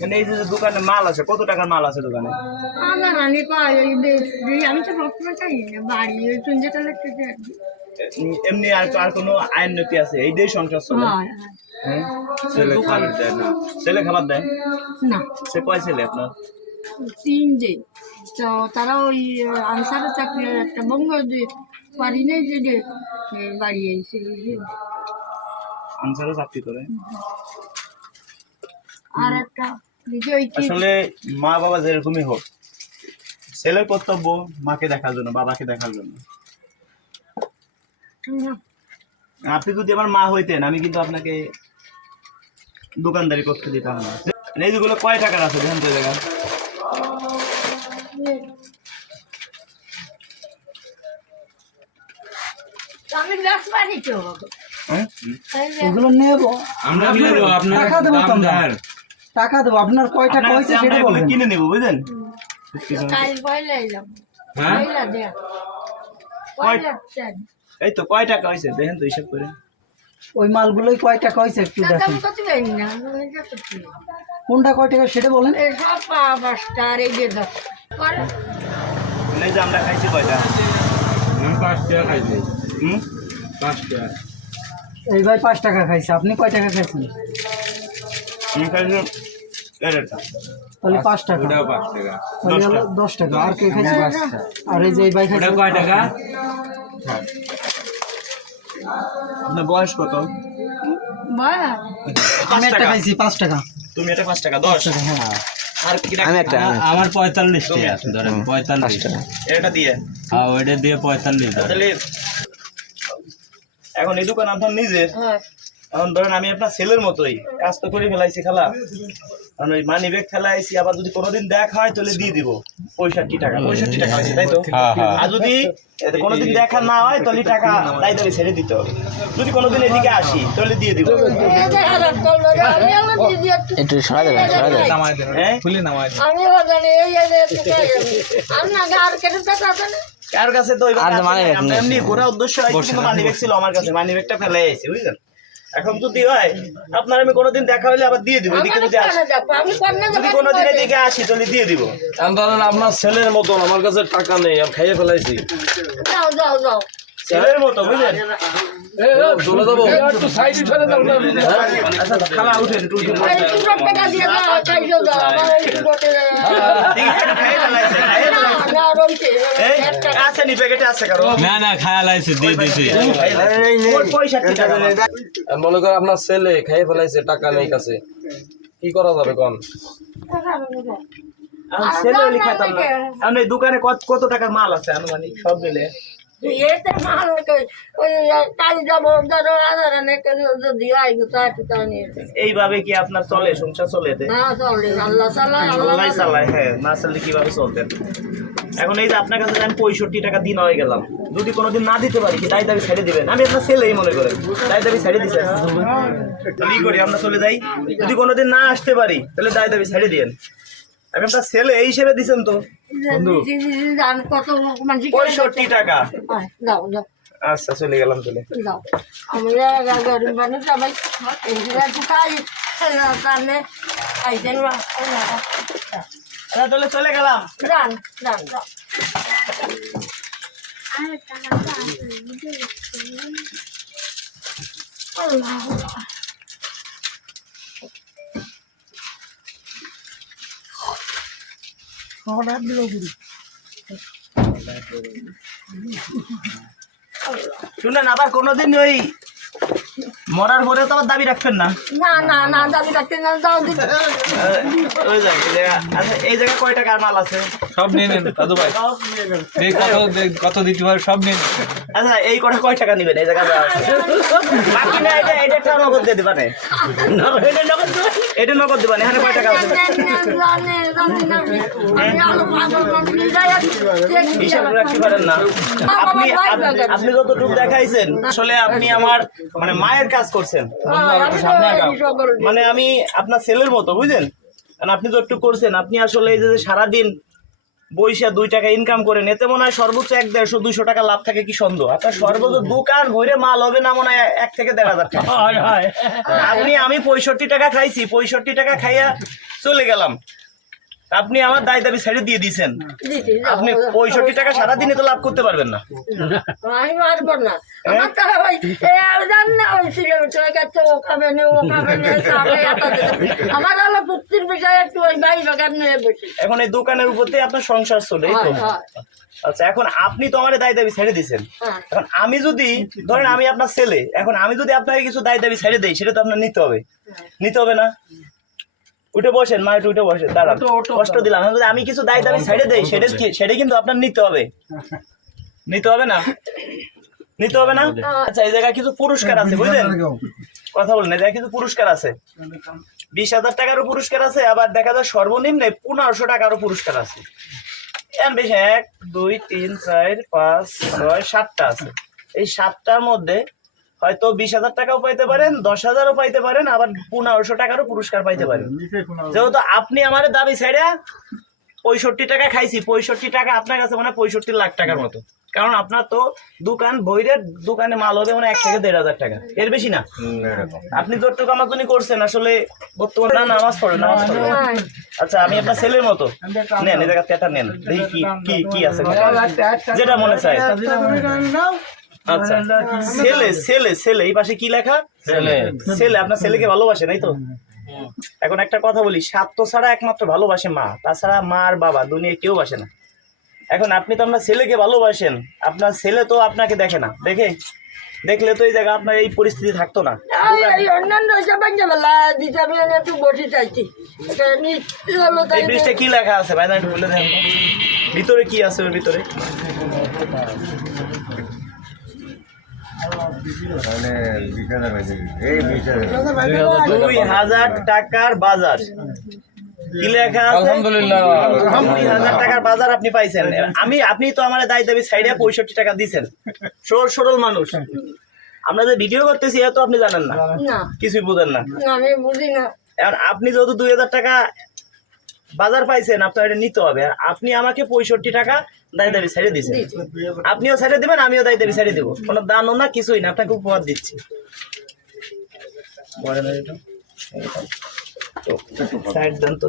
মানে এই যে যে দোকানে মাল আছে কত টাকার মাল আছে দোকানে? আমার আমি আমি তো সবসময় চাই বাড়ি ওই সন্ধ্যাটা লাগতে এমনি আর আর কোনো আইন নীতি আছে? এই দিয়ে সংসার চলে। হ্যাঁ ছেলে খাবার দেয় না। ছেলে খাবার দেয়? না। সে কয় ছেলে আপনার? তিন যে। তো তারা ওই আনসারের চাকরি একটা বঙ্গ বাড়ি নেই যে যে, বাড়ি এসেছিল যে আনসারে চাকরি করে? আর একটা দিদি ওই কি আসলে মা বাবা যেরকমই হোক ছেলের কর্তব্য মাকে দেখার জন্য বাবাকে দেখার জন্য। আপনি যদি আমার মা হইতেন আমি কিন্তু আপনাকে দোকানদারি করতে দিতাম না। এই যেগুলো কয় টাকার আছে? দেখেন তো তো হ্যাঁ? আমরা নেব আপনার টাকা দেবো টাকা দেবো। আপনার কয় টাকা আপনার হয়েছে কাছে আমরা সেটা বলবেন কিনে নেব বুঝলেন? কাল পয়লা এলাম। হ্যাঁ? পয়লা দেয়া। পয়লা এই তো কয় টাকা হয়েছে দেখেন তো হিসাব করে। ওই মালগুলোই কয় টাকা হয়েছে একটু দেখেন। কোনটা কয় টাকা সেটা বলেন। এই সব পাঁচটা আর এই যে দশ। পরে এই যে আমরা খাইছি কয়টা? পাঁচ টাকা খাইছি। হুম? পাঁচ টাকা। এই ভাই পাঁচ টাকা খাইছে। আপনি কয় টাকা খাইছেন? আমি খাইছি এরটা তাহলে পাঁচ টাকা। ওটাও পাঁচ টাকা। তাহলে হলো দশ টাকা। আর কে খাইছে? আর এই যে এই ভাই ওটা খাইছে কয় টাকা? আপনার বয়স কত? আমি একটা খাইছি পাঁচ টাকা। তুমি এটা পাঁচ টাকা দশ? হ্যাঁ। আমি একটা আমার পঁয়তাল্লিশ টাকা ধরেন পঁয়তাল্লিশ। এটা দিয়ে? হ্যাঁ ওইটা দিয়ে পঁয়তাল্লিশ তাহলে এখন এই দোকান আপনার নিজের? হ্যাঁ। এখন ধরেন আমি আপনার ছেলের মতোই কাজ তো করে ফেলাইছি খেলা। কারণ ওই মানি ব্যাগ ফেলাইছি আবার যদি কোনোদিন দেখা হয় তাহলে দিয়ে দিব। পঁয়ষট্টি টাকা পঁয়ষট্টি টাকা তাই তো? হ্যাঁ, হ্যাঁ। আর যদি কোনোদিন দেখা না হয় তাহলে টাকা তাই তাহলে ছেড়ে দিতে হবে। যদি কোনোদিন এদিকে আসি তাহলে দিয়ে দিব। একটু সরা দেবেন সরা দেবেন হ্যাঁ? আমি জানি এই। আর কেটে টাকা কার কাছে তো। এমনি ঘোরার উদ্দেশ্য হয় কিন্তু মানি ব্যাগ ছিল আমার কাছে মানি ব্যাগটা ফেলে আইছি বুঝলেন? এখন যদি হয় আপনার আমি কোনোদিন দেখা হলে আবার দিয়ে দিব এদিকে যদি আসি। আমি যদি কোনোদিন এদিকে আসি তাহলে দিয়ে দিব। ধরেন আপনার ছেলের মতন আমার কাছে টাকা নেই আমি খাইয়ে ফেলাইছি। যাও যাও যাও। ছেলের মতো বুঝলেন? কারও? মনে করেন আপনার ছেলে খাইয়ে ফেলাইছে টাকা নেই কাছে। কি করা যাবে কোন? আমি ছেলে খাইতাম না। দোকানে কত কত টাকার মাল আছে আনুমানিক সব মিলে? এতে মাল কাল যাব ধরো আধার যদি। এইভাবে কি আপনার চলে? সংসার চলে না চলে। আল্লাহ চালায় আল্লাহ আল্লাহ চালায় হ্যাঁ। না চাললে কীভাবে চলতেন এখন এই যে আপনার কাছে আমি পঁয়ষট্টি টাকা দিন হয়ে গেলাম যদি কোনোদিন না দিতে পারি কি দায় দাবি ছেড়ে দিবেন? আমি আপনার ছেলেই মনে করেন দায় দাবি ছেড়ে দিতে কি করি আমরা চলে যাই। যদি কোনোদিন না আসতে পারি তাহলে দায় দাবি ছেড়ে দিয়েন। আমি আপনার ছেলে এই হিসেবে দিছেন তো। জান কত মানুষ পঁয়ষট্টি টাকা। যাও যাও আচ্ছা চলে গেলাম চলে। আমরা গরিব মানুষ খাই কারণে খাইছেন আচ্ছা তাহলে চলে গেলাম। যান যান শুনেন আবার কোনোদিন ওই মরার পরে তো আবার দাবি রাখবেন না? না না না দাবি রাখতে না ওই জায়গা- এই আচ্ছা এই জায়গায় কয় টাকার মাল আছে? সব নিয়ে নেন দাদু ভাই। এই কত কত দিতে পারে সব নিয়ে নেন। আচ্ছা এই কটা কয় টাকা নিবেন? এই জায়গা বাকি না এটা এটা একটা নগদ দিয়ে দিবা না। এটা নগদ এটা নগদ দিবা না এখানে কয় টাকা আছে? হিসাব রাখতে পারেন না। আপনি আপনি- যতটুকু দেখাইছেন আসলে আপনি আমার মানে মায়ের কাজ করছেন। মানে আমি আপনার ছেলের মতো বুঝলেন? কারণ আপনি যতটুকু করছেন আপনি আসলে এই যে যে সারাদিন বইসা দুই টাকা ইনকাম করে এতে মনে হয় সর্বোচ্চ এক দেড়শো দুইশো টাকা লাভ থাকে কি সন্দেহ আপনার সর্বোচ্চ দোকান ভরে মাল হবে না মনে হয় এক থেকে দেড় হাজার টাকা? আপনি আমি পঁয়ষট্টি টাকা খাইছি পঁয়ষট্টি টাকা খাইয়া চলে গেলাম। আপনি আমার দায় দাবি ছেড়ে দিয়ে দিয়েছেন। আপনি পঁয়ষট্টি টাকা সারাদিনে তো লাভ করতে পারবেন না। আমি মারবো না। আমার তো ওই রান্না হয়েছিল তোর কাছে ও খাবে না ও খাবে না খাবে এত দিতে। আমার হলো পুত্রির বিষয়ে একটু ওই ভাই বাগান নিয়ে বসি। এখন এই দোকানের উপরতে আপনার সংসার চলে এই তো? হয়, হয়, আচ্ছা এখন আপনি তো আমার দায় দাবি ছেড়ে দিয়েছেন। হ্যাঁ। এখন আমি যদি ধরেন আমি আপনার ছেলে এখন আমি যদি আপনাকে কিছু দায় দাবি ছেড়ে দেই সেটা তো আপনার নিতে হবে। নিতে হবে না? উঠে বসেন মা একটু উঠে বসেন দাঁড়ান। কষ্ট দিলাম। আমি যদি আমি কিছু দায় দাবি ছেড়ে দেই সেটা কি- সেটা কিন্তু আপনার নিতে হবে। নিতে হবে না? নিতে হবে না? আচ্ছা এই জায়গায় কিছু পুরস্কার আছে বুঝলেন? কথা বলেন এই জায়গায় কিছু পুরস্কার আছে। বিশ হাজার টাকারও পুরস্কার আছে আবার দেখা যায় সর্বনিম্নে পনেরোশো টাকারও পুরস্কার আছে। বেশি এক দুই তিন চার পাঁচ ছয় সাতটা আছে। এই সাতটার মধ্যে হয়তো বিশ হাজার টাকাও পাইতে পারেন দশ হাজারও পাইতে পারেন আবার পনেরোশো টাকারও পুরস্কার পাইতে পারেন। যেহেতু আপনি আমার দাবি ছেড়ে পঁয়ষট্টি টাকা খাইছি পঁয়ষট্টি টাকা আপনার কাছে মানে পঁয়ষট্টি লাখ টাকার মতো। কারণ আপনার তো দোকান বইরের দোকানে মাল হবে মানে এক থেকে দেড় হাজার টাকা। এর বেশি না। আপনি যতটুকু আমার জন্য করছেন আসলে বর্তমানে না নামাজ পড়ে নামাজ পড়ে। আচ্ছা আমি আপনার ছেলের মতো। নেন এই জায়গা নেন দেখি কি কি কি আছে যেটা মনে চায়। আচ্ছা। ছেলে? ছেলে ছেলে এই পাশে কি লেখা? ছেলে। ছেলে আপনার ছেলেকে ভালোবাসে তাই তো? এখন একটা কথা বলি স্বার্থ ছাড়া একমাত্র ভালোবাসে মা তাছাড়া মা আর বাবা দুনিয়ায় কেউ বাসে না। এখন আপনি তো আপনার ছেলেকে ভালোবাসেন আপনার ছেলে তো আপনাকে দেখে না দেখে? দেখলে তো এই জায়গা আপনার এই পরিস্থিতি থাকতো না। কি লেখা আছে? ভাই ভিতরে কি আছে ওর ভিতরে? দুই হাজার টাকার বাজার। কি লেখা আছে? আলহামদুলিল্লাহ। দুই হাজার টাকার বাজার আপনি পাইছেন। আমি আপনি তো আমার দায় দাবি সাইডে পঁয়ষট্টি টাকা সরল সরল মানুষ। আমরা যে ভিডিও করতেছি এ তো আপনি জানেন না। না। কিছুই বুঝেন না। না, না। এখন আপনি যেহেতু দুই হাজার টাকা বাজার পাইছেন আপনার এটা নিতে হবে। আর আপনি আমাকে পঁয়ষট্টি টাকা দায় দাবি ছেড়ে দিচ্ছেন আপনিও ছেড়ে দিবেন আমিও দায় দাবি ছেড়ে দেবো। কোনো দানও না কিছুই না আপনাকে উপহার দিচ্ছি? তো,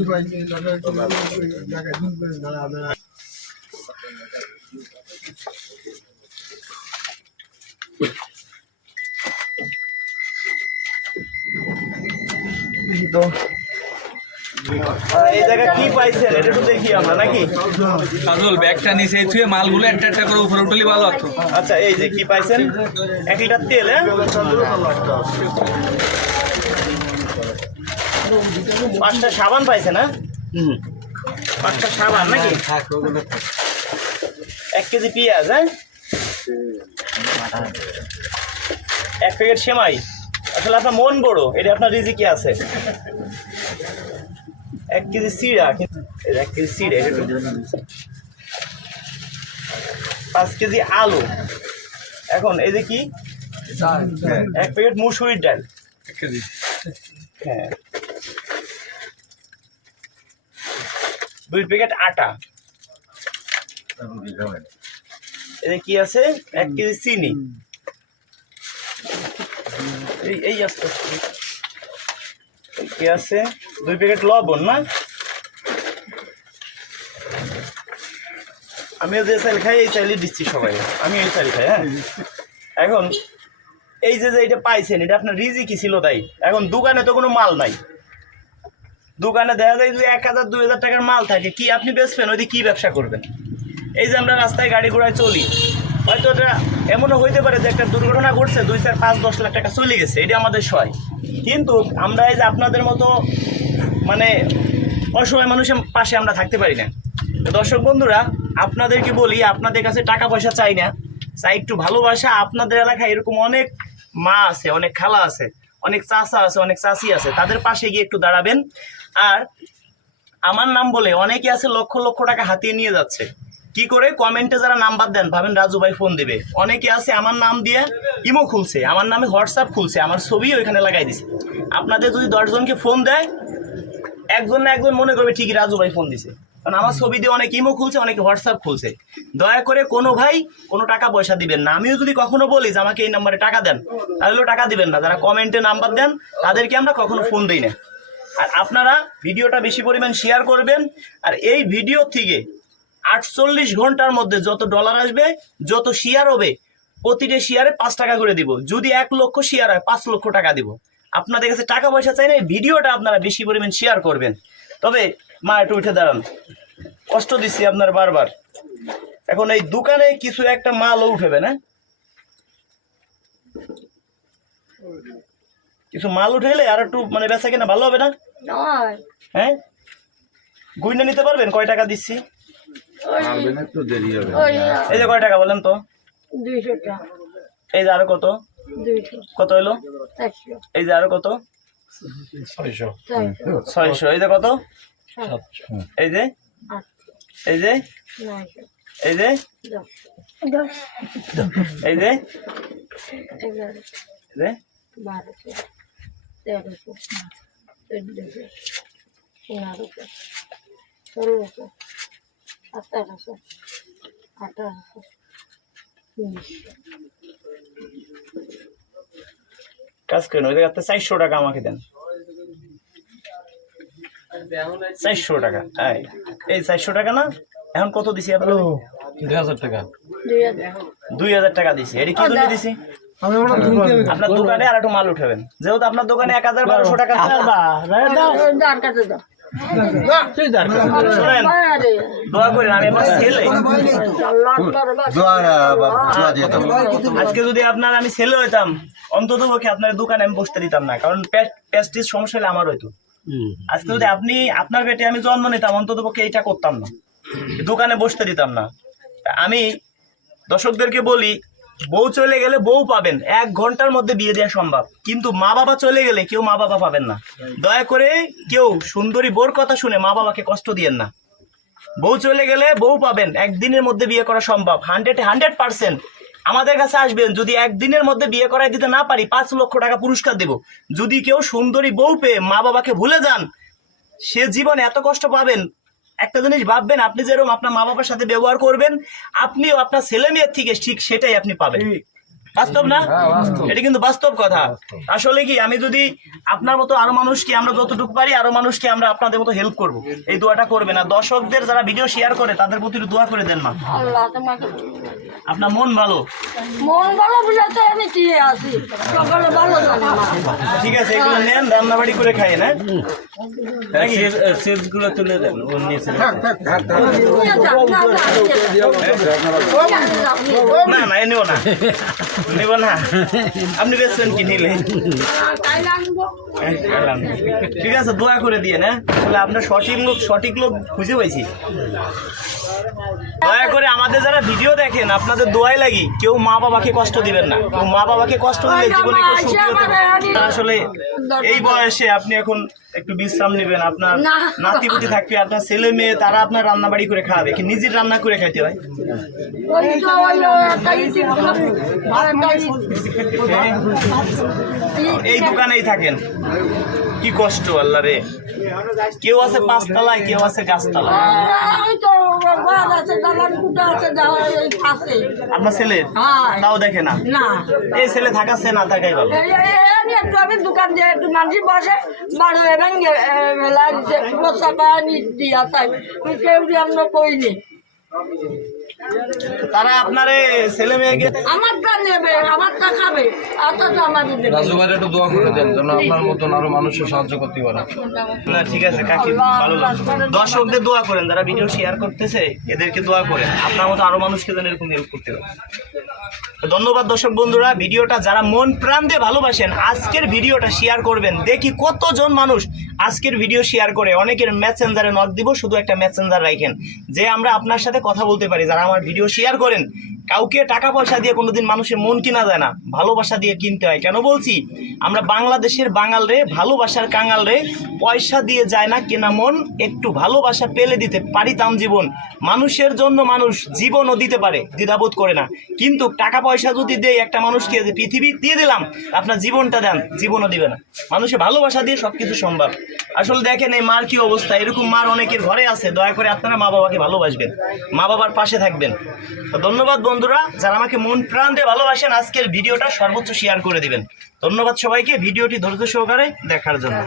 সাইড দেন তো দেখি তো। তো আর এই জায়গায় কি পাইছেন এটা একটু দেখি আমরা নাকি? ব্যাগটা নিচে থুয়ে মালগুলো একটা একটা করে উপরে উঠলি ভালো হতো আচ্ছা এই যে কি পাইছেন? এক লিটার তেল হ্যাঁ? পাঁচটা সাবান পাইছেন হ্যাঁ? পাঁচটা সাবান নাকি? এক কেজি পেঁয়াজ হ্যাঁ? এক প্যাকেট সেমাই। আসলে আপনার মন বড় এটা আপনার রিজিকে আছে? এক কেজি সিরা এই যে এক কেজি সিরা এটা একটু পাঁচ কেজি আলু। এখন এই যে কি এক প্যাকেট মুসুরির ডাল। এক কেজি। হ্যাঁ। দুই প্যাকেট আটা। এই কি আছে? এক কেজি চিনি। এই এই আসতে আসতে। কি আছে? দুই প্যাকেট লবণ, না? আমিও যে চাইল খাই, এই চাইলই দিচ্ছি সবাই। আমি এই চাইল খাই হ্যাঁ? এখন, এই যে যে এটা পাইছেন, এটা আপনার রিজি কি ছিল তাই? এখন দোকানে তো কোনো মাল নাই। দোকানে দেখা যায় যদি এক হাজার, দুই হাজার টাকার মাল থাকে। কি আপনি বেচবেন? ওই কি ব্যবসা করবেন? এই যে আমরা রাস্তায় গাড়ি ঘোড়ায় চলি। হয়তো এটা এমনও হইতে পারে যে একটা দুর্ঘটনা ঘটছে, দুই চার পাঁচ দশ লাখ টাকা চলে গেছে এটা আমাদের সয়। কিন্তু আমরা এই যে আপনাদের মতো মানে অসহায় মানুষের পাশে আমরা থাকতে পারি না। দর্শক বন্ধুরা, আপনাদেরকে বলি, আপনাদের কাছে টাকা পয়সা চাই না। চাই একটু ভালোবাসা। আপনাদের এলাকায় এরকম অনেক মা আছে, অনেক খালা আছে, অনেক চাষা আছে, অনেক চাষি আছে। তাদের পাশে গিয়ে একটু দাঁড়াবেন। আর আমার নাম বলে অনেকে আছে লক্ষ লক্ষ টাকা হাতিয়ে নিয়ে যাচ্ছে। কি করে? কমেন্টে যারা নাম্বার দেন, ভাবেন রাজু ভাই ফোন দিবে। অনেকে আছে, আমার নাম দিয়ে ইমো খুলছে, আমার নামে হোয়াটসঅ্যাপ খুলছে, আমার ছবি ওইখানে লাগাই দিছে। আপনাদের যদি দশজনকে ফোন দেয়, একজন না একজন মনে করবে ঠিকই রাজু ভাই ফোন দিছে। কারণ আমার ছবি দিয়ে অনেক ইমো খুলছে, অনেকে হোয়াটসঅ্যাপ খুলছে। দয়া করে কোনো ভাই কোনো টাকা পয়সা দিবেন না। আমিও যদি কখনো বলি যে আমাকে এই নাম্বারে টাকা দেন, তাহলেও টাকা দিবেন না। যারা কমেন্টে নাম্বার দেন, তাদেরকে আমরা কখনো ফোন দিই না। আর আপনারা ভিডিওটা বেশি পরিমাণ শেয়ার করবেন। আর এই ভিডিও থেকে আটচল্লিশ ঘণ্টার মধ্যে যত ডলার আসবে যত শেয়ার হবে প্রতিটা শেয়ারে পাঁচ টাকা করে দিব। যদি এক লক্ষ শেয়ার হয় পাঁচ লক্ষ টাকা দিব। আপনাদের কাছে টাকা পয়সা চাই না এই ভিডিওটা আপনারা বেশি পরিমাণ শেয়ার করবেন। তবে মা একটু উঠে দাঁড়ান। কষ্ট দিচ্ছি আপনার বারবার। এখন এই দোকানে কিছু একটা মালও উঠবে না? কিছু মাল উঠেলে আর একটু মানে বেচা কিনা ভালো হবে না? হ্যাঁ? গুইনা নিতে পারবেন? কয় টাকা দিচ্ছি? ওই এই যে কয় টাকা বলেন তো? দুইশো টাকা। এই যে আরও কত? কত হলো এই যে আরও কত? চারশো ছয়শো। এই যে কত? এই যে? এই যে? এই যে? এই যে? এগারো। এই যে? বারোশো। তেরোশো। চোদ্দোশো। পনেরোশো। ষোলোশো। সতেরোশো আঠারোশো। কাজ করেন ওই জায়গাতে চারশো টাকা আমাকে দেন। চারশো টাকা এই এই চারশো টাকা না? এখন কত দিছি আপনার দুই হাজার টাকা। দুই হাজার। টাকা দিছি। এটি কি জন্য দিছি? আপনার দোকানে আর একটু মাল উঠাবেন। যেহেতু আপনার দোকানে এক হাজার বারোশো টাকা আজকে যদি আপনার আমি ছেলে হইতাম অন্তত পক্ষে আপনার দোকানে আমি বসতে দিতাম না কারণ প্যাস্টিস সমস্যা হলে আমার হইতো। আজকে যদি আপনি আপনার পেটে আমি জন্ম নিতাম অন্তত পক্ষে এইটা করতাম না। দোকানে বসতে দিতাম না। তা আমি দর্শকদেরকে বলি বউ চলে গেলে বউ পাবেন। এক ঘণ্টার মধ্যে বিয়ে দেওয়া সম্ভব। কিন্তু মা বাবা চলে গেলে কেউ মা বাবা পাবেন না। দয়া করে কেউ সুন্দরী বোর কথা শুনে মা বাবাকে কষ্ট দিয়েন না। বউ চলে গেলে বউ পাবেন। একদিনের মধ্যে বিয়ে করা সম্ভব। Hundred hundred percent. আমাদের কাছে আসবেন, যদি একদিনের মধ্যে বিয়ে করাই দিতে না পারি, পাঁচ লক্ষ টাকা পুরস্কার দেব। যদি কেউ সুন্দরী বউ পেয়ে মা বাবাকে ভুলে যান, সে জীবনে এত কষ্ট পাবেন একটা জিনিস ভাববেন, আপনি যেরকম আপনার মা বাবার সাথে ব্যবহার করবেন, আপনিও আপনার ছেলে মেয়ের থেকে ঠিক সেটাই আপনি পাবেন। বাস্তব না? এটা কিন্তু বাস্তব কথা। আসলে কি আমি যদি আপনার মতো আরও মানুষকে আমরা যতটুকু পারি আরও মানুষকে আমরা আপনাদের মতো হেল্প করব। এই দোয়াটা করবে না দর্শকদের যারা ভিডিও শেয়ার করে তাদের প্রতি দোয়া করে দেন মা। আপনার মন ভালো? মন ভালো বুঝাতে আমি কি আছি? সকালে ভালো ঠিক আছে এগুলো নেন রান্না বাড়ি করে খাই না নাকি সেটগুলো তুলে দেন না, না, যান। না। নেব না? আপনি বেচবেন কি নিলে। ঠিক আছে, দোয়া করে দিয়ে, না? তাহলে আপনার সঠিক লোক সঠিক লোক খুঁজে পাইছি। দয়া করে আমাদের যারা ভিডিও দেখেন আপনাদের দোয়াই লাগি কেউ মা বাবাকে কষ্ট দিবেন না। কেউ মা বাবাকে কষ্ট দিলে জীবনে কেউ সুখী হতে আসলে এই বয়সে আপনি এখন একটু বিশ্রাম নেবেন আপনার নাতিপুতি থাকবে আপনার ছেলে মেয়ে তারা আপনার রান্না বাড়ি করে খাওয়াবে কি নিজের রান্না করে খাইতে হয়? এই দোকানেই থাকেন। কি কষ্ট আল্লাহ রে। কেউ আছে পাঁচতলায় কেউ আছে গাছতলায়। আপনার ছেলে। তাও দেখে না? না। এই ছেলে থাকাচ্ছে না থাকাই ভালো। একটু আমি দোকান দিয়ে একটু মানুষ বসে বারো এবং মেলা দিচ্ছে দিয়া তাই কেউ দিয়ে আমরা কইনি। তারা আপনার ছেলে মেয়েকে আমারটা নেবে আমারটা খাবে অথচ আমাদের দেবে। রাজু ভাই একটু দোয়া করে দেন যেন আপনার মতন আরও মানুষের সাহায্য করতে পারে। না ঠিক আছে কাকি ভালো দর্শকদের দোয়া করেন যারা ভিডিও শেয়ার করতেছে এদেরকে দোয়া করেন। আপনার মতো আরও মানুষকে যেন এরকম হেল্প করতে পারে। ধন্যবাদ দর্শক বন্ধুরা ভিডিওটা যারা মন প্রাণ দিয়ে ভালোবাসেন আজকের ভিডিওটা শেয়ার করবেন। দেখি কতজন মানুষ আজকের ভিডিও শেয়ার করে। অনেকের মেসেঞ্জারে নক দিব শুধু একটা মেসেঞ্জার রাখেন যে আমরা আপনার সাথে কথা বলতে পারি যারা আমার ভিডিও শেয়ার করেন। কাউকে টাকা পয়সা দিয়ে কোনোদিন মানুষের মন কিনা যায় না, ভালোবাসা দিয়ে কিনতে হয়। কেন বলছি? আমরা বাংলাদেশের বাঙাল রে, ভালোবাসার কাঙাল রে, পয়সা দিয়ে যায় না কেনা মন, একটু ভালোবাসা পেলে দিতে পারিতাম জীবন। মানুষের জন্য মানুষ জীবনও দিতে পারে, দ্বিধাবোধ করে না। কিন্তু টাকা পয়সা যদি দেয় একটা মানুষকে যে পৃথিবী দিয়ে দিলাম, আপনার জীবনটা দেন, জীবনও দিবে না। মানুষের ভালোবাসা দিয়ে সবকিছু সম্ভব। আসলে দেখেন এই মার কি অবস্থা? এরকম মার অনেকের ঘরে আছে, দয়া করে আপনারা মা বাবাকে ভালোবাসবেন মা বাবার পাশে থাকবেন। ধন্যবাদ বন্ধুরা, যারা আমাকে মন প্রাণ দিয়ে ভালোবাসেন, আজকের ভিডিওটা সর্বোচ্চ শেয়ার করে দিবেন। ধন্যবাদ সবাইকে, ভিডিওটি ধৈর্য সহকারে দেখার জন্য।